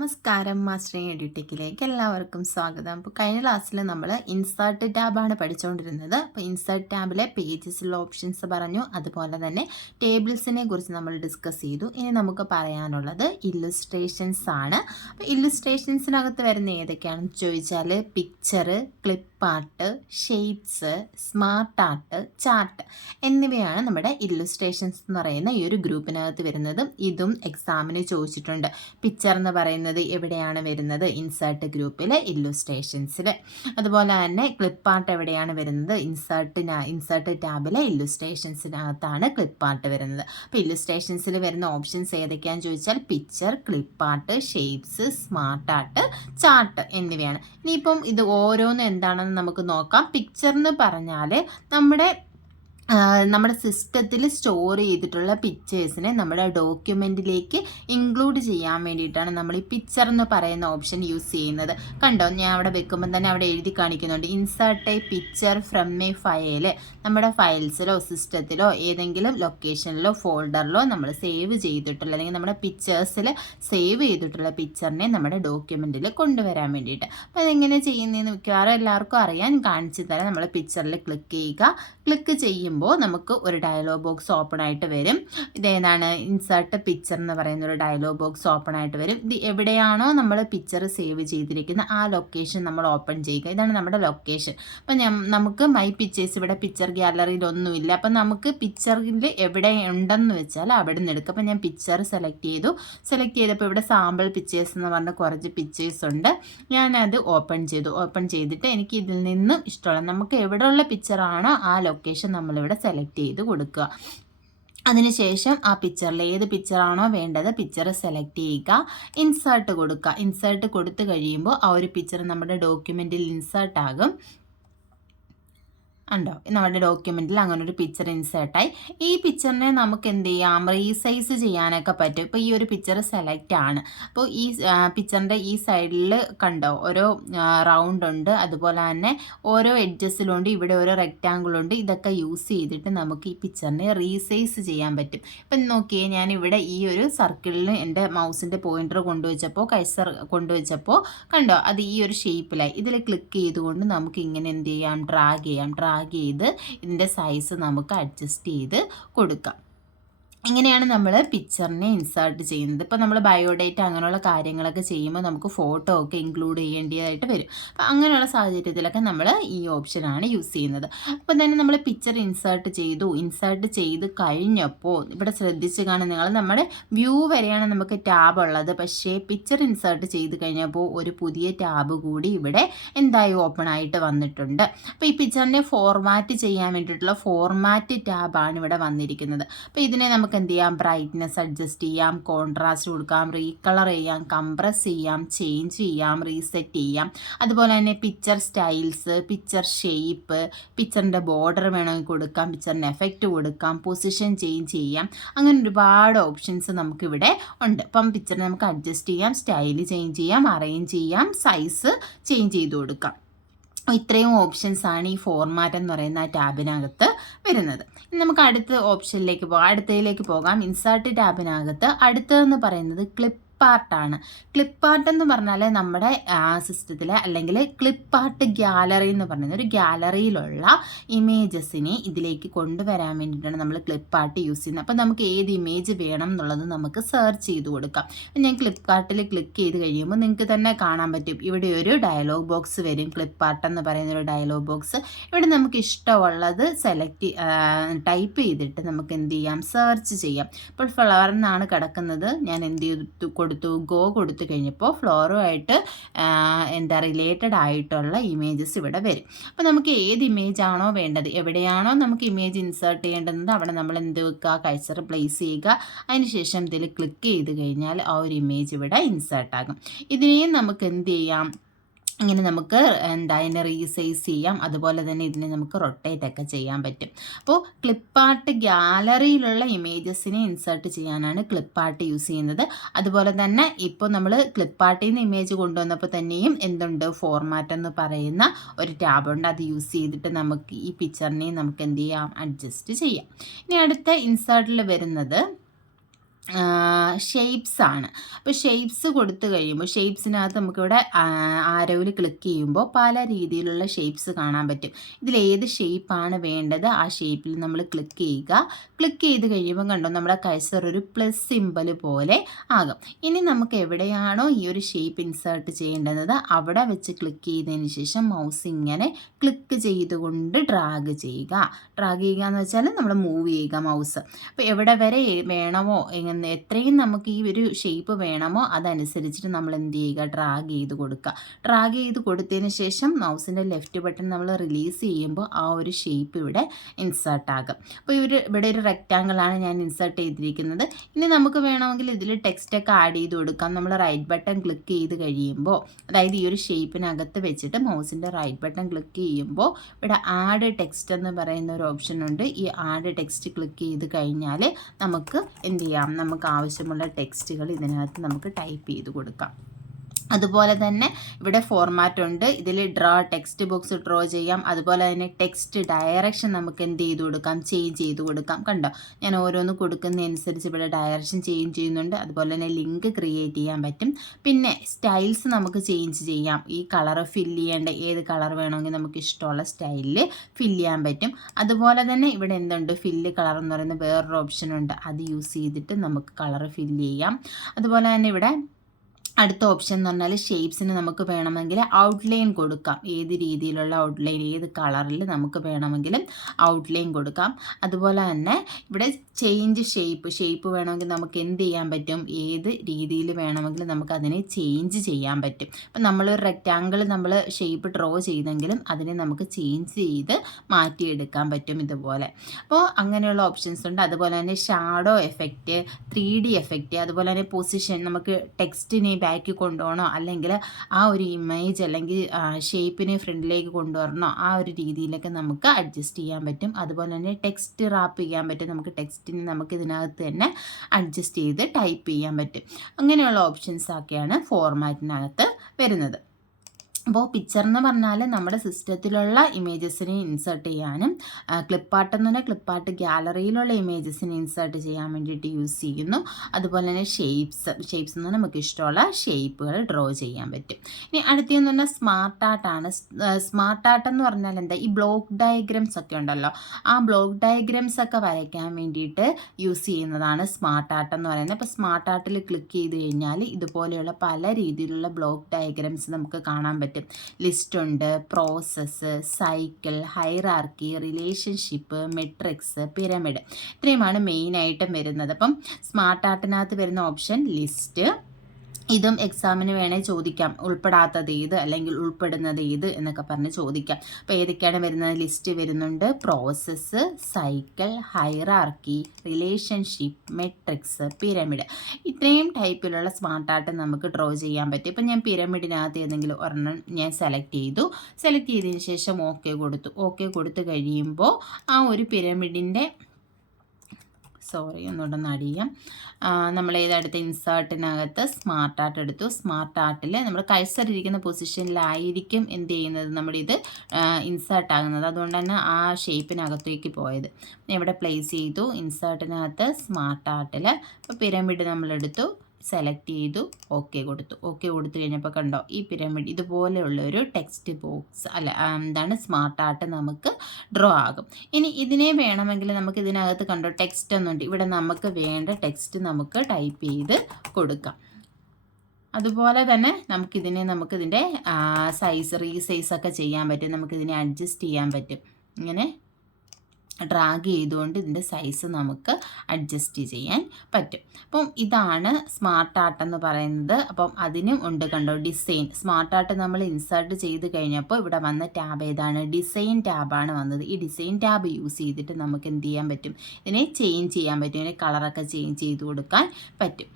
നമസ്കാരം, മാസ്റ്റർ എഡ്യൂടെക്കിലേക്ക് എല്ലാവർക്കും സ്വാഗതം. അപ്പോൾ കഴിഞ്ഞ ക്ലാസ്സിൽ നമ്മൾ ഇൻസേർട്ട് ടാബാണ് പഠിച്ചുകൊണ്ടിരുന്നത്. അപ്പോൾ ഇൻസേർട്ട് ടാബിലെ പേജസിലുള്ള ഓപ്ഷൻസ് പറഞ്ഞു, അതുപോലെ തന്നെ ടേബിൾസിനെ കുറിച്ച് നമ്മൾ ഡിസ്കസ് ചെയ്തു. ഇനി നമുക്ക് പറയാനുള്ളത് ഇല്ലുസ്ട്രേഷൻസ് ആണ്. അപ്പോൾ ഇല്ലുസ്ട്രേഷൻസിനകത്ത് വരുന്ന ഏതൊക്കെയാണെന്ന് ചോദിച്ചാൽ picture, clip art, shades, smart art, chart എന്നിവയാണ് നമ്മുടെ ഇല്ലുസ്ട്രേഷൻസ് എന്ന് പറയുന്ന ഈ ഒരു ഗ്രൂപ്പിനകത്ത് വരുന്നത്. ഇതും എക്സാമിന് ചോദിച്ചിട്ടുണ്ട്. പിക്ചർ എന്ന് പറയുന്നത് എവിടെയാണ് വരുന്നത്? ഇൻസേർട്ട് ഗ്രൂപ്പിൽ ഇല്ലുസ്ട്രേഷൻസിൽ. അതുപോലെ തന്നെ ക്ലിപ്പ് ആർട്ട് എവിടെയാണ് വരുന്നത്? ഇൻസേർട്ട് ടാബിലെ ഇല്ലുസ്ട്രേഷൻസിനകത്താണ് ക്ലിപ്പ് ആർട്ട് വരുന്നത്. അപ്പോൾ ഇല്ലുസ്ട്രേഷൻസിൽ വരുന്ന ഓപ്ഷൻസ് ഏതൊക്കെയാണെന്ന് ചോദിച്ചാൽ picture, clip art, shapes, smart art, chart എന്നിവയാണ്. ഇനിയിപ്പം ഇത് ഓരോന്നും എന്താണെന്ന് നമുക്ക് നോക്കാം. പിക്ചർ എന്ന് പറഞ്ഞാൽ നമ്മുടെ സിസ്റ്റത്തിൽ സ്റ്റോർ ചെയ്തിട്ടുള്ള പിക്ചേഴ്സിനെ നമ്മുടെ ഡോക്യുമെൻറ്റിലേക്ക് ഇൻക്ലൂഡ് ചെയ്യാൻ വേണ്ടിയിട്ടാണ് നമ്മൾ ഈ പിക്ചർ എന്ന് പറയുന്ന ഓപ്ഷൻ യൂസ് ചെയ്യുന്നത്. കണ്ടോ, ഞാൻ അവിടെ വെക്കുമ്പോൾ തന്നെ അവിടെ എഴുതി കാണിക്കുന്നുണ്ട് insert A picture from A file. നമ്മുടെ ഫയൽസിലോ സിസ്റ്റത്തിലോ ഏതെങ്കിലും ലൊക്കേഷനിലോ ഫോൾഡറിലോ നമ്മൾ സേവ് ചെയ്തിട്ടുള്ള അല്ലെങ്കിൽ നമ്മുടെ പിക്ചേഴ്സിൽ സേവ് ചെയ്തിട്ടുള്ള പിക്ചറിനെ നമ്മുടെ ഡോക്യുമെൻറ്റിൽ കൊണ്ടുവരാൻ വേണ്ടിയിട്ട്. അപ്പോൾ അതെങ്ങനെ ചെയ്യുന്നതെന്ന് മിക്കവാറും എല്ലാവർക്കും അറിയാൻ, കാണിച്ചു തരാം. നമ്മൾ പിക്ചറിൽ ക്ലിക്ക് ചെയ്യുക. ക്ലിക്ക് ചെയ്യുമ്പോൾ നമുക്ക് ഒരു ഡയലോഗ് ബോക്സ് ഓപ്പൺ ആയിട്ട് വരും. ഇതേതാണ് ഇൻസേർട്ട് പിക്ചർ എന്ന് പറയുന്ന ഒരു ഡയലോഗ് ബോക്സ് ഓപ്പൺ ആയിട്ട് വരും. ഇത് എവിടെയാണോ നമ്മൾ പിക്ചർ സേവ് ചെയ്തിരിക്കുന്നത് ആ ലൊക്കേഷൻ നമ്മൾ ഓപ്പൺ ചെയ്യുക. ഇതാണ് നമ്മുടെ ലൊക്കേഷൻ. അപ്പം നമുക്ക് മൈ പിക്ചേഴ്സ് ഇവിടെ പിക്ചർ ഗ്യാലറിയിൽ ഒന്നുമില്ല. അപ്പം നമുക്ക് പിക്ചറിൽ എവിടെ ഉണ്ടെന്ന് വെച്ചാൽ അവിടെ നിന്ന് എടുക്കുക. അപ്പം ഞാൻ പിക്ചർ സെലക്ട് ചെയ്തപ്പോൾ ഇവിടെ സാമ്പിൾ പിക്ചേഴ്സ് എന്ന് പറഞ്ഞ കുറച്ച് പിക്ചേഴ്സ് ഉണ്ട്. ഞാനത് ഓപ്പൺ ചെയ്തിട്ട് എനിക്ക് ഇതിൽ നിന്ന് ഇഷ്ടമുള്ള നമുക്ക് എവിടെയുള്ള പിക്ചറാണോ ആ ലൊക്കേഷൻ നമ്മളിവിടെ സെലക്ട് ചെയ്ത് കൊടുക്കുക. അതിനുശേഷം ആ പിക്ചറിൽ ഏത് പിക്ചറാണോ വേണ്ടത് പിക്ചർ സെലക്ട് ചെയ്യുക, ഇൻസേർട്ട് കൊടുക്കുക. ഇൻസേർട്ട് കൊടുത്തു കഴിയുമ്പോൾ ആ ഒരു പിക്ചർ നമ്മുടെ ഡോക്യുമെൻറ്റിൽ ഇൻസേർട്ട് ആകും. ഉണ്ടോ, നമ്മുടെ ഡോക്യുമെൻറ്റിൽ അങ്ങനെ ഒരു പിക്ചർ ഇൻസേർട്ടായി. ഈ പിക്ചറിനെ നമുക്ക് എന്ത് ചെയ്യാം, റീസൈസ് ചെയ്യാനൊക്കെ പറ്റും. ഇപ്പോൾ ഈ ഒരു പിക്ചർ സെലക്ട് ആണ്. അപ്പോൾ ഈ പിക്ചറിൻ്റെ ഈ സൈഡിൽ കണ്ടോ ഓരോ റൗണ്ട് ഉണ്ട്, അതുപോലെ തന്നെ ഓരോ എഡ്ജസിലുണ്ട്, ഇവിടെ ഓരോ റെക്റ്റാങ്കിൾ ഉണ്ട്. ഇതൊക്കെ യൂസ് ചെയ്തിട്ട് നമുക്ക് ഈ പിക്ചറിനെ റീസൈസ് ചെയ്യാൻ പറ്റും. ഇപ്പം നോക്കിയേ, ഞാനിവിടെ ഈ ഒരു സർക്കിളിൽ എൻ്റെ മൗസിൻ്റെ പോയിൻ്റർ കൈസർ കൊണ്ടുവച്ചപ്പോൾ കണ്ടോ അത് ഈ ഒരു ഷേപ്പിലായി. ഇതിൽ ക്ലിക്ക് ചെയ്തുകൊണ്ട് നമുക്ക് ഇങ്ങനെ എന്ത് ചെയ്യാം, ഡ്രാഗ് ചെയ്ത് ഇതിൻ്റെ സൈസ് നമുക്ക് അഡ്ജസ്റ്റ് ചെയ്ത് കൊടുക്കാം. ഇങ്ങനെയാണ് നമ്മൾ പിക്ചറിനെ ഇൻസേർട്ട് ചെയ്യുന്നത്. ഇപ്പോൾ നമ്മൾ ബയോഡേറ്റ അങ്ങനെയുള്ള കാര്യങ്ങളൊക്കെ ചെയ്യുമ്പോൾ നമുക്ക് ഫോട്ടോ ഒക്കെ ഇൻക്ലൂഡ് ചെയ്യേണ്ടതായിട്ട് വരും. അപ്പോൾ അങ്ങനെയുള്ള സാഹചര്യത്തിലൊക്കെ നമ്മൾ ഈ ഓപ്ഷനാണ് യൂസ് ചെയ്യുന്നത്. അപ്പോൾ തന്നെ നമ്മൾ പിക്ചർ ഇൻസേർട്ട് ചെയ്ത് കഴിഞ്ഞപ്പോൾ ഇവിടെ ശ്രദ്ധിച്ച് കാണും നിങ്ങൾ, നമ്മുടെ വ്യൂ വരെയാണ് നമുക്ക് ടാബ് ഉള്ളത്. പക്ഷേ പിക്ചർ ഇൻസേർട്ട് ചെയ്ത് കഴിഞ്ഞപ്പോൾ ഒരു പുതിയ ടാബ് കൂടി ഇവിടെ എന്തായി ഓപ്പൺ ആയിട്ട് വന്നിട്ടുണ്ട്. അപ്പോൾ ഈ പിക്ചറിനെ ഫോർമാറ്റ് ചെയ്യാൻ വേണ്ടിയിട്ടുള്ള ഫോർമാറ്റ് ടാബാണ് ഇവിടെ വന്നിരിക്കുന്നത്. അപ്പോൾ ഇതിനെ നമുക്ക് എന്ത് ചെയ്യാം, ബ്രൈറ്റ്നെസ് അഡ്ജസ്റ്റ് ചെയ്യാം, കോൺട്രാസ്റ്റ് കൊടുക്കാം, റീകളർ ചെയ്യാം, കംപ്രസ് ചെയ്യാം, ചേഞ്ച് ചെയ്യാം, റീസെറ്റ് ചെയ്യാം. അതുപോലെ തന്നെ പിക്ചർ സ്റ്റൈൽസ്, പിക്ചർ ഷേപ്പ്, പിക്ചറിൻ്റെ ബോർഡർ വേണമെങ്കിൽ കൊടുക്കാം, പിക്ചറിന് എഫക്റ്റ് കൊടുക്കാം, പൊസിഷൻ ചേഞ്ച് ചെയ്യാം. അങ്ങനെ ഒരുപാട് ഓപ്ഷൻസ് നമുക്കിവിടെ ഉണ്ട്. അപ്പം പിക്ചർ നമുക്ക് അഡ്ജസ്റ്റ് ചെയ്യാം, സ്റ്റൈൽ ചേഞ്ച് ചെയ്യാം, അറേഞ്ച് ചെയ്യാം, സൈസ് ചേഞ്ച് ചെയ്ത് കൊടുക്കാം. ഇത്രയും ഓപ്ഷൻസ് ആണ് ഈ ഫോർമാറ്റ് എന്ന് പറയുന്ന ടാബിനകത്ത് വരുന്നത്. ഇനി നമുക്ക് അടുത്തതിലേക്ക് പോകാം. ഇൻസേർട്ട് ടാബിനകത്ത് അടുത്തതെന്ന് പറയുന്നത് ക്ലിപ്പ് ആർട്ടാണ്. ക്ലിപ്പ് ആർട്ട് എന്ന് പറഞ്ഞാൽ നമ്മുടെ സിസ്റ്റത്തിൽ അല്ലെങ്കിൽ ക്ലിപ്പ് ആർട്ട് ഗ്യാലറി എന്ന് പറയുന്ന ഒരു ഗ്യാലറിയിലുള്ള ഇമേജസിനെ ഇതിലേക്ക് കൊണ്ടുവരാൻ വേണ്ടിയിട്ടാണ് നമ്മൾ ക്ലിപ്പ് ആർട്ട് യൂസ് ചെയ്യുന്നത്. അപ്പോൾ നമുക്ക് ഏത് ഇമേജ് വേണം എന്നുള്ളത് നമുക്ക് സെർച്ച് ചെയ്ത് കൊടുക്കാം. ഞാൻ ക്ലിപ്പ് ആർട്ടിൽ ക്ലിക്ക് ചെയ്ത് കഴിയുമ്പോൾ നിങ്ങൾക്ക് തന്നെ കാണാൻ പറ്റും, ഇവിടെ ഒരു ഡയലോഗ് ബോക്സ് വരും. ക്ലിപ്പ് ആർട്ട് എന്ന് പറയുന്ന ഒരു ഡയലോഗ് ബോക്സ്. ഇവിടെ നമുക്ക് ഇഷ്ടമുള്ളത് ടൈപ്പ് ചെയ്തിട്ട് നമുക്ക് എന്ത് ചെയ്യാം, സെർച്ച് ചെയ്യാം. ഇപ്പോൾ ഫ്ലവർ എന്നാണ് കിടക്കുന്നത്, ഞാൻ എന്ത് ചെയ്തു ഗോ കൊടുത്തു കഴിഞ്ഞപ്പോൾ ഫ്ലോറുമായിട്ട് റിലേറ്റഡ് ആയിട്ടുള്ള ഇമേജസ് ഇവിടെ വരും. അപ്പോൾ നമുക്ക് ഏത് ഇമേജ് ആണോ വേണ്ടത്, എവിടെയാണോ നമുക്ക് ഇമേജ് ഇൻസേർട്ട് ചെയ്യേണ്ടത് അവിടെ നമ്മൾ എന്ത് വെക്കുക, കഴ്സർ പ്ലേസ് ചെയ്യുക. അതിനുശേഷം ഇതിൽ ക്ലിക്ക് ചെയ്ത് കഴിഞ്ഞാൽ ആ ഒരു ഇമേജ് ഇവിടെ ഇൻസേർട്ട് ആകും. ഇതിനെയും നമുക്ക് എന്ത് ചെയ്യാം, ഇങ്ങനെ നമുക്ക് അതിനെ റീസൈസ് ചെയ്യാം. അതുപോലെ തന്നെ ഇതിനെ നമുക്ക് റൊട്ടേറ്റ് ഒക്കെ ചെയ്യാൻ പറ്റും. അപ്പോൾ ക്ലിപ്പ് ആർട്ട് ഗ്യാലറിയിലുള്ള ഇമേജസിനെ ഇൻസേർട്ട് ചെയ്യാനാണ് ക്ലിപ്പ് ആർട്ട് യൂസ് ചെയ്യുന്നത്. അതുപോലെ തന്നെ ഇപ്പോൾ നമ്മൾ ക്ലിപ്പ് ആർട്ടിൽ നിന്ന് ഇമേജ് കൊണ്ടുവന്നപ്പോൾ തന്നെയും എന്തുണ്ട്, ഫോർമാറ്റ് എന്ന് പറയുന്ന ഒരു ടാബുണ്ട്. അത് യൂസ് ചെയ്തിട്ട് നമുക്ക് ഈ പിക്ചറിനെ നമുക്ക് എന്ത് ചെയ്യാം, അഡ്ജസ്റ്റ് ചെയ്യാം. ഇനി അടുത്ത ഇൻസേർട്ടിൽ വരുന്നത് ഷേപ്സ് ആണ്. അപ്പോൾ ഷേപ്സ് കൊടുത്തു കഴിയുമ്പോൾ ഷേപ്സിനകത്ത് നമുക്കിവിടെ ആരോയിൽ ക്ലിക്ക് ചെയ്യുമ്പോൾ പല രീതിയിലുള്ള ഷേപ്സ് കാണാൻ പറ്റും. ഇതിലേത് ഷേപ്പാണ് വേണ്ടത് ആ ഷേപ്പിൽ നമ്മൾ ക്ലിക്ക് ചെയ്യുക. ക്ലിക്ക് ചെയ്ത് കഴിയുമ്പോൾ കണ്ടോ നമ്മുടെ കഴ്സർ ഒരു പ്ലസ് സിമ്പൽ പോലെ ആകും. ഇനി നമുക്ക് എവിടെയാണോ ഈ ഒരു ഷേപ്പ് ഇൻസേർട്ട് ചെയ്യേണ്ടത് അവിടെ വെച്ച് ക്ലിക്ക് ചെയ്തതിന് ശേഷം മൗസ് ഇങ്ങനെ ക്ലിക്ക് ചെയ്തുകൊണ്ട് ഡ്രാഗ് ചെയ്യുക. ഡ്രാഗ് ചെയ്യുക എന്ന് വെച്ചാൽ നമ്മൾ മൂവ് ചെയ്യുക മൗസ്. അപ്പോൾ എവിടെ വരെ വേണമോ എത്രയും നമുക്ക് ഈ ഒരു ഷേപ്പ് വേണമോ അതനുസരിച്ചിട്ട് നമ്മൾ എന്ത് ചെയ്യുക, ഡ്രാഗ് ചെയ്ത് കൊടുക്കുക. ഡ്രാഗ് ചെയ്ത് കൊടുത്തതിന് ശേഷം മൗസിൻ്റെ ലെഫ്റ്റ് ബട്ടൺ നമ്മൾ റിലീസ് ചെയ്യുമ്പോൾ ആ ഒരു ഷേപ്പ് ഇവിടെ ഇൻസേർട്ട് ആകും. അപ്പോൾ ഇവിടെ ഒരു റെക്റ്റാങ്കിളാണ് ഞാൻ ഇൻസേർട്ട് ചെയ്തിരിക്കുന്നത്. ഇനി നമുക്ക് വേണമെങ്കിൽ ഇതിൽ ടെക്സ്റ്റൊക്കെ ആഡ് ചെയ്ത് കൊടുക്കാം. നമ്മൾ റൈറ്റ് ബട്ടൺ ക്ലിക്ക് ചെയ്ത് കഴിയുമ്പോൾ, അതായത് ഈ ഒരു ഷേപ്പിനകത്ത് വെച്ചിട്ട് മൗസിൻ്റെ റൈറ്റ് ബട്ടൺ ക്ലിക്ക് ചെയ്യുമ്പോൾ ഇവിടെ ആഡ് ടെക്സ്റ്റ് എന്ന് പറയുന്ന ഒരു ഓപ്ഷൻ ഉണ്ട്. ഈ ആഡ് ടെക്സ്റ്റ് ക്ലിക്ക് ചെയ്ത് കഴിഞ്ഞാൽ നമുക്ക് എന്ത് ചെയ്യാം, നമുക്ക് ആവശ്യമുള്ള ടെക്സ്റ്റുകൾ ഇതിനകത്ത് നമുക്ക് ടൈപ്പ് ചെയ്ത് കൊടുക്കാം. അതുപോലെ തന്നെ ഇവിടെ ഫോർമാറ്റ് ഉണ്ട്. ഇതിൽ ടെക്സ്റ്റ് ബോക്സ് ഡ്രോ ചെയ്യാം. അതുപോലെ തന്നെ ടെക്സ്റ്റ് ഡയറക്ഷൻ നമുക്ക് എന്ത് ചെയ്ത് കൊടുക്കാം, ചേഞ്ച് ചെയ്ത് കൊടുക്കാം. കണ്ടോ, ഞാൻ ഓരോന്ന് കൊടുക്കുന്നതനുസരിച്ച് ഇവിടെ ഡയറക്ഷൻ ചേഞ്ച് ചെയ്യുന്നുണ്ട്. അതുപോലെ തന്നെ ലിങ്ക് ക്രിയേറ്റ് ചെയ്യാൻ പറ്റും. പിന്നെ സ്റ്റൈൽസ് നമുക്ക് ചേഞ്ച് ചെയ്യാം. ഈ കളർ ഫില്ല് ചെയ്യേണ്ട ഏത് കളർ വേണമെങ്കിൽ നമുക്ക് ഇഷ്ടമുള്ള സ്റ്റൈലിൽ ഫില്ല് ചെയ്യാൻ പറ്റും. അതുപോലെ തന്നെ ഇവിടെ എന്തുണ്ട്, ഫില്ല് കളർ എന്ന് പറയുന്ന വേറൊരു ഓപ്ഷൻ ഉണ്ട്. അത് യൂസ് ചെയ്തിട്ട് നമുക്ക് കളർ ഫില്ല് ചെയ്യാം. അതുപോലെ തന്നെ ഇവിടെ അടുത്ത ഓപ്ഷൻ എന്ന് പറഞ്ഞാൽ ഷേപ്സിന് നമുക്ക് വേണമെങ്കിൽ ഔട്ട്ലൈൻ കൊടുക്കാം. ഏത് രീതിയിലുള്ള ഔട്ട്ലൈൻ, ഏത് കളറിൽ നമുക്ക് വേണമെങ്കിലും ഔട്ട്ലൈൻ കൊടുക്കാം. അതുപോലെ തന്നെ ഇവിടെ ചേഞ്ച് ഷേപ്പ് വേണമെങ്കിൽ നമുക്ക് എന്ത് ചെയ്യാൻ പറ്റും, ഏത് രീതിയിൽ വേണമെങ്കിലും നമുക്ക് അതിനെ ചേഞ്ച് ചെയ്യാൻ പറ്റും. അപ്പം നമ്മളൊരു റെക്റ്റാങ്കിൾ നമ്മൾ ഷേപ്പ് ഡ്രോ ചെയ്തെങ്കിലും അതിനെ നമുക്ക് ചേഞ്ച് ചെയ്ത് മാറ്റിയെടുക്കാൻ പറ്റും ഇതുപോലെ. അപ്പോൾ അങ്ങനെയുള്ള ഓപ്ഷൻസ് ഉണ്ട്. അതുപോലെ തന്നെ ഷാഡോ എഫക്റ്റ്, 3D എഫക്റ്റ്, അതുപോലെ തന്നെ പൊസിഷൻ, നമുക്ക് ടെക്സ്റ്റിനെ ബാക്കി കൊണ്ടുപോകണോ അല്ലെങ്കിൽ ആ ഒരു ഇമേജ് അല്ലെങ്കിൽ ഷേപ്പിനെ ഫ്രണ്ടിലേക്ക് കൊണ്ടുവരണോ, ആ ഒരു രീതിയിലൊക്കെ നമുക്ക് അഡ്ജസ്റ്റ് ചെയ്യാൻ പറ്റും. അതുപോലെ തന്നെ ടെക്സ്റ്റ് റാപ്പ് ചെയ്യാൻ പറ്റും. നമുക്ക് ടെക്സ്റ്റിന് നമുക്ക് ഇതിനകത്ത് തന്നെ അഡ്ജസ്റ്റ് ചെയ്ത് ടൈപ്പ് ചെയ്യാൻ പറ്റും. അങ്ങനെയുള്ള ഓപ്ഷൻസൊക്കെയാണ് ഫോർമാറ്റിനകത്ത് വരുന്നത്. അപ്പോൾ പിക്ചർ എന്ന് പറഞ്ഞാൽ നമ്മുടെ സിസ്റ്റത്തിലുള്ള ഇമേജസിനെ ഇൻസേർട്ട് ചെയ്യാനും, ക്ലിപ്പാർട്ട് എന്ന് പറഞ്ഞാൽ ക്ലിപ്പാർട്ട് ഗാലറിയിലുള്ള ഇമേജസിനെ ഇൻസേർട്ട് ചെയ്യാൻ വേണ്ടിയിട്ട് യൂസ് ചെയ്യുന്നു. അതുപോലെ തന്നെ ഷേപ്സ് എന്ന് പറഞ്ഞാൽ നമുക്ക് ഇഷ്ടമുള്ള ഷേപ്പുകൾ ഡ്രോ ചെയ്യാൻ പറ്റും. ഇനി അടുത്തതെന്ന് പറഞ്ഞാൽ സ്മാർട്ട് ആർട്ടാണ്. സ്മാർട്ട് ആർട്ട് എന്ന് പറഞ്ഞാൽ എന്താ, ഈ ബ്ലോക്ക് ഡയഗ്രംസ് ഒക്കെ ഉണ്ടല്ലോ, ആ ബ്ലോക്ക് ഡയഗ്രംസ് ഒക്കെ വരയ്ക്കാൻ വേണ്ടിയിട്ട് യൂസ് ചെയ്യുന്നതാണ് സ്മാർട്ട് ആർട്ട് എന്ന് പറയുന്നത്. അപ്പോൾ സ്മാർട്ട് ആർട്ടിൽ ക്ലിക്ക് ചെയ്ത് കഴിഞ്ഞാൽ ഇതുപോലെയുള്ള പല രീതിയിലുള്ള ബ്ലോക്ക് ഡയഗ്രംസ് നമുക്ക് കാണാൻ പറ്റും. ലിസ്റ്റ് ഉണ്ട്, process, cycle, hierarchy, relationship, matrix, pyramid, ഇത്രയുമാണ് മെയിനായിട്ടും വരുന്നത്. അപ്പം സ്മാർട്ട് ആർട്ടിനകത്ത് വരുന്ന ഓപ്ഷൻ ലിസ്റ്റ്. ഇതും എക്സാമിന് വേണേൽ ചോദിക്കാം, ഉൾപ്പെടാത്തത് ഏത് അല്ലെങ്കിൽ ഉൾപ്പെടുന്നത് ഏത് എന്നൊക്കെ പറഞ്ഞ് ചോദിക്കാം. അപ്പോൾ ഏതൊക്കെയാണ് വരുന്നത്, ലിസ്റ്റ് വരുന്നുണ്ട്, process, cycle, hierarchy, relationship, matrix, pyramid, ഇത്രയും ടൈപ്പിലുള്ള സ്മാർട്ട് ആർട്ട് നമുക്ക് ഡ്രോ ചെയ്യാൻ പറ്റും. ഇപ്പം ഞാൻ പിരമിഡിനകത്ത് ഏതെങ്കിലും ഒരെണ്ണം ഞാൻ സെലക്ട് ചെയ്തതിന് ശേഷം ഓക്കെ കൊടുത്തു കഴിയുമ്പോൾ ആ ഒരു പിരമിഡിൻ്റെ ഒന്നുകൂടെ നടിയാം. നമ്മൾ ഏതെടുത്ത ഇൻസേർട്ടിനകത്ത് സ്മാർട്ട് ആർട്ട് എടുത്തു. സ്മാർട്ട് ആർട്ടിൽ നമ്മൾ കഴ്സർ ഇരിക്കുന്ന പൊസിഷനിലായിരിക്കും എന്ത് ചെയ്യുന്നത്, നമ്മുടെ ഇത് ഇൻസേർട്ട് ആകുന്നത്. അതുകൊണ്ട് തന്നെ ആ ഷേപ്പിനകത്തേക്ക് പോയത് ഇവിടെ പ്ലേസ് ചെയ്തു. ഇൻസേർട്ടിനകത്ത് സ്മാർട്ട് ആർട്ടിൽ ഇപ്പോൾ പിരമിഡ് നമ്മളെടുത്തു, സെലക്ട് ചെയ്തു, ഓക്കെ കൊടുത്തു കഴിഞ്ഞപ്പോൾ കണ്ടോ ഈ പിരമിഡ് ഇതുപോലെയുള്ളൊരു ടെക്സ്റ്റ് ബോക്സ് എന്താണ് സ്മാർട്ട് ആർട്ട് നമുക്ക് ഡ്രോ ആകും. ഇനി ഇതിനെ വേണമെങ്കിൽ നമുക്ക് ഇതിനകത്ത് കണ്ടോ ടെക്സ്റ്റ് ഒന്നുണ്ട്. ഇവിടെ നമുക്ക് വേണ്ട ടെക്സ്റ്റ് നമുക്ക് ടൈപ്പ് ചെയ്ത് കൊടുക്കാം. അതുപോലെ തന്നെ നമുക്കിതിൻ്റെ റീസൈസൊക്കെ ചെയ്യാൻ പറ്റും. നമുക്കിതിനെ അഡ്ജസ്റ്റ് ചെയ്യാൻ പറ്റും. ഇങ്ങനെ ഡ്രാഗ് ചെയ്തുകൊണ്ട് ഇതിൻ്റെ സൈസ് നമുക്ക് അഡ്ജസ്റ്റ് ചെയ്യാൻ പറ്റും. അപ്പം ഇതാണ് സ്മാർട്ട് ആർട്ട് എന്ന് പറയുന്നത്. അപ്പം അതിനും ഉണ്ട് കണ്ടോ ഡിസൈൻ. സ്മാർട്ട് ആർട്ട് നമ്മൾ ഇൻസേർട്ട് ചെയ്ത് കഴിഞ്ഞപ്പോൾ ഇവിടെ വന്ന ടാബ് ഏതാണ്, ഡിസൈൻ ടാബാണ് വന്നത്. ഈ ഡിസൈൻ ടാബ് യൂസ് ചെയ്തിട്ട് നമുക്ക് എന്ത് ചെയ്യാൻ പറ്റും, ഇതിനെ ചേഞ്ച് ചെയ്യാൻ പറ്റും. ഇതിനെ കളറൊക്കെ ചേഞ്ച് ചെയ്ത് കൊടുക്കാൻ പറ്റും.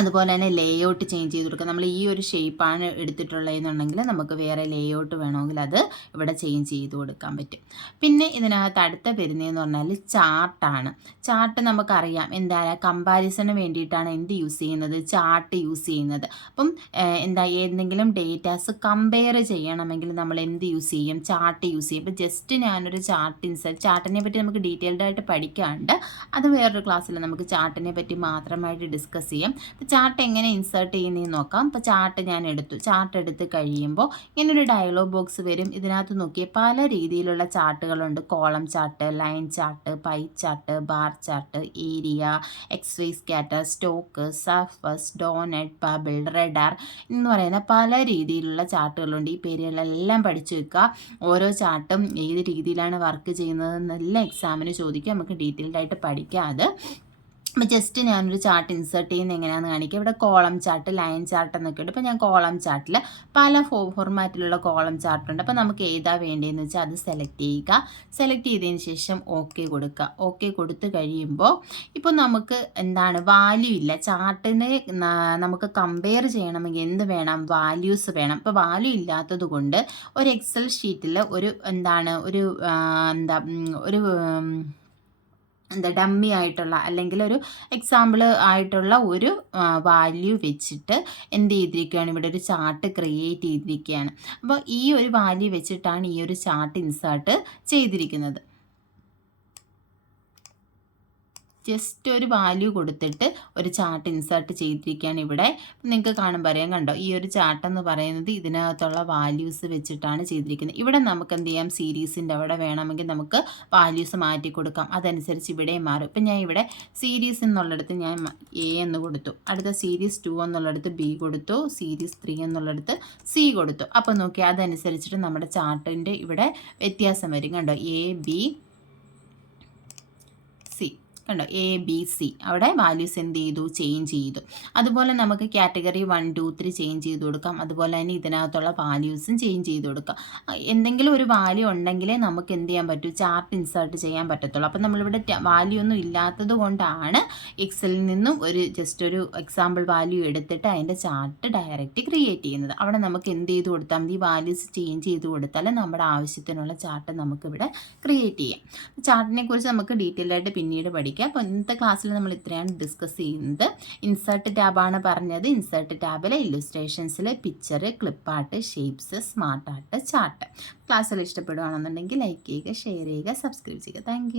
അതുപോലെ തന്നെ ലേഔട്ട് ചേഞ്ച് ചെയ്ത് കൊടുക്കുക. നമ്മൾ ഈ ഒരു ഷേപ്പാണ് എടുത്തിട്ടുള്ളതെന്നുണ്ടെങ്കിൽ നമുക്ക് വേറെ ലേഔട്ട് വേണമെങ്കിൽ അത് ഇവിടെ ചേഞ്ച് ചെയ്ത് കൊടുക്കാൻ പറ്റും. പിന്നെ ഇതിനകത്ത് അടുത്ത വരുന്നതെന്ന് പറഞ്ഞാൽ ചാർട്ടാണ്. ചാർട്ട് നമുക്കറിയാം എന്താണ് കമ്പാരിസണിന് വേണ്ടിയിട്ടാണ് എന്ത് യൂസ് ചെയ്യുന്നത്, ചാർട്ട് യൂസ് ചെയ്യുന്നത്. അപ്പം ഏതെങ്കിലും ഡേറ്റാസ് കമ്പയർ ചെയ്യണമെങ്കിൽ നമ്മൾ എന്ത് യൂസ് ചെയ്യും, ചാർട്ട് യൂസ് ചെയ്യും. ഇപ്പോൾ ജസ്റ്റ് ഞാനൊരു ചാർട്ടിനെ പറ്റി നമുക്ക് ഡീറ്റെയിൽഡ് ആയിട്ട് പഠിക്കാണ്ട്, അത് വേറൊരു ക്ലാസ്സിൽ നമുക്ക് ചാർട്ടിനെ പറ്റി മാത്രമായിട്ട് ഡിസ്കസ് ചെയ്യാം. ചാർട്ട് എങ്ങനെ ഇൻസേർട്ട് ചെയ്യുന്നതെന്ന് നോക്കാം. ഇപ്പോൾ ചാർട്ട് ഞാൻ എടുത്തു. ചാർട്ട് എടുത്ത് കഴിയുമ്പോൾ ഇങ്ങനൊരു ഡയലോഗ് ബോക്സ് വരും. ഇതിനകത്ത് നോക്കിയാൽ പല രീതിയിലുള്ള ചാർട്ടുകളുണ്ട്. Column chart, line chart, pie chart, bar chart, area, XY scatter, stock, surface, donut, bubble, radar എന്ന് പറയുന്ന പല രീതിയിലുള്ള ചാർട്ടുകളുണ്ട്. ഈ പേരുകളെല്ലാം പഠിച്ചു വെക്കുക. ഓരോ ചാർട്ടും ഏത് രീതിയിലാണ് വർക്ക് ചെയ്യുന്നതെന്നെല്ലാം എക്സാമിന് ചോദിക്കുക. നമുക്ക് ഡീറ്റെയിൽഡ് ആയിട്ട് പഠിക്കാം അത്. അപ്പോൾ ജസ്റ്റ് ഞാനൊരു ചാർട്ട് ഇൻസേർട്ട് ചെയ്യുന്നത് എങ്ങനെയാണെന്ന് കാണിക്കുക. ഇവിടെ കോളം ചാർട്ട്, ലൈൻ ചാർട്ട് എന്നൊക്കെ ഉണ്ട്. ഇപ്പോൾ ഞാൻ കോളം ചാർട്ടിൽ പല ഫോർമാറ്റിലുള്ള കോളം ചാർട്ടുണ്ട്. അപ്പോൾ നമുക്ക് ഏതാ വേണ്ടതെന്ന് വെച്ചാൽ അത് സെലക്ട് ചെയ്യുക. സെലക്ട് ചെയ്തതിന് ശേഷം ഓക്കെ കൊടുക്കുക. ഓക്കെ കൊടുത്തു കഴിയുമ്പോൾ ഇപ്പോൾ നമുക്ക് വാല്യൂ ഇല്ല. ചാർട്ടിനെ നമുക്ക് കമ്പയർ ചെയ്യണമെങ്കിൽ എന്ത് വേണം, വാല്യൂസ് വേണം. ഇപ്പോൾ വാല്യൂ ഇല്ലാത്തത് കൊണ്ട് ഒരു എക്സൽ ഷീറ്റിൽ ഡമ്മി ആയിട്ടുള്ള അല്ലെങ്കിൽ ഒരു എക്സാമ്പിൾ ആയിട്ടുള്ള ഒരു വാല്യൂ വെച്ചിട്ട് എന്ത് ചെയ്തിരിക്കുകയാണ്, ഇവിടെ ഒരു ചാർട്ട് ക്രിയേറ്റ് ചെയ്തിരിക്കുകയാണ്. അപ്പോൾ ഈ ഒരു വാല്യൂ വെച്ചിട്ടാണ് ഈ ഒരു ചാർട്ട് ഇൻസേർട്ട് ചെയ്തിരിക്കുന്നത്. ജസ്റ്റ് ഒരു വാല്യൂ കൊടുത്തിട്ട് ഒരു ചാർട്ട് ഇൻസേർട്ട് ചെയ്തിരിക്കുകയാണ് ഇവിടെ. നിങ്ങൾക്ക് കാണുമ്പോൾ അറിയാം, കണ്ടോ, ഈ ഒരു ചാർട്ട് എന്ന് പറയുന്നത് ഇതിനകത്തുള്ള വാല്യൂസ് വെച്ചിട്ടാണ് ചെയ്തിരിക്കുന്നത്. ഇവിടെ നമുക്ക് എന്ത് ചെയ്യാം, സീരീസിൻ്റെ അവിടെ വേണമെങ്കിൽ നമുക്ക് വാല്യൂസ് മാറ്റി കൊടുക്കാം. അതനുസരിച്ച് ഇവിടെ മാറും. ഇപ്പം ഞാൻ ഇവിടെ സീരീസ് എന്നുള്ളിടത്ത് ഞാൻ A എന്ന് കൊടുത്തു, അടുത്ത സീരീസ് 2 എന്നുള്ളിടത്ത് B കൊടുത്തു, സീരീസ് 3 എന്നുള്ളിടത്ത് C കൊടുത്തു. അപ്പോൾ നോക്കി അതനുസരിച്ചിട്ട് നമ്മുടെ ചാർട്ടിൻ്റെ ഇവിടെ വ്യത്യാസം വരും. കണ്ടോ, AB കണ്ടോ, ABC അവിടെ വാല്യൂസ് എന്ത് ചെയ്തു, ചേഞ്ച് ചെയ്തു. അതുപോലെ നമുക്ക് കാറ്റഗറി 1, 2, 3 ചേഞ്ച് ചെയ്ത് കൊടുക്കാം. അതുപോലെ തന്നെ ഇതിനകത്തുള്ള വാല്യൂസും ചേഞ്ച് ചെയ്ത് കൊടുക്കാം. എന്തെങ്കിലും ഒരു വാല്യൂ ഉണ്ടെങ്കിലേ നമുക്ക് എന്ത് ചെയ്യാൻ പറ്റൂ, ചാർട്ട് ഇൻസേർട്ട് ചെയ്യാൻ പറ്റത്തുള്ളൂ. അപ്പം നമ്മളിവിടെ വാല്യൂ ഒന്നും ഇല്ലാത്തത് കൊണ്ടാണ് എക്സലിൽ നിന്നും ജസ്റ്റ് ഒരു എക്സാമ്പിൾ വാല്യൂ എടുത്തിട്ട് അതിൻ്റെ ചാർട്ട് ഡയറക്റ്റ് ക്രിയേറ്റ് ചെയ്യുന്നത്. അവിടെ നമുക്ക് എന്ത് ചെയ്ത് കൊടുത്താൽ മതി, വാല്യൂസ് ചേഞ്ച് ചെയ്ത് കൊടുത്താൽ നമ്മുടെ ആവശ്യത്തിനുള്ള ചാർട്ട് നമുക്കിവിടെ ക്രിയേറ്റ് ചെയ്യാം. ചാർട്ടിനെ കുറിച്ച് നമുക്ക് ഡീറ്റെയിൽ ആയിട്ട് പിന്നീട് പഠിക്കാം. അപ്പോൾ ഇന്നത്തെ ക്ലാസ്സിൽ നമ്മൾ ഇത്രയാണ് ഡിസ്കസ് ചെയ്യുന്നത്. ഇൻസേർട്ട് ടാബാണ് പറഞ്ഞത്. ഇൻസേർട്ട് ടാബിലെ ഇല്ലുസ്ട്രേഷൻസിൽ picture, clip art, shapes, smart art, chart. ക്ലാസ്സിൽ ഇഷ്ടപ്പെടുകയാണെന്നുണ്ടെങ്കിൽ ലൈക്ക് ചെയ്യുക, ഷെയർ ചെയ്യുക, സബ്സ്ക്രൈബ് ചെയ്യുക. താങ്ക്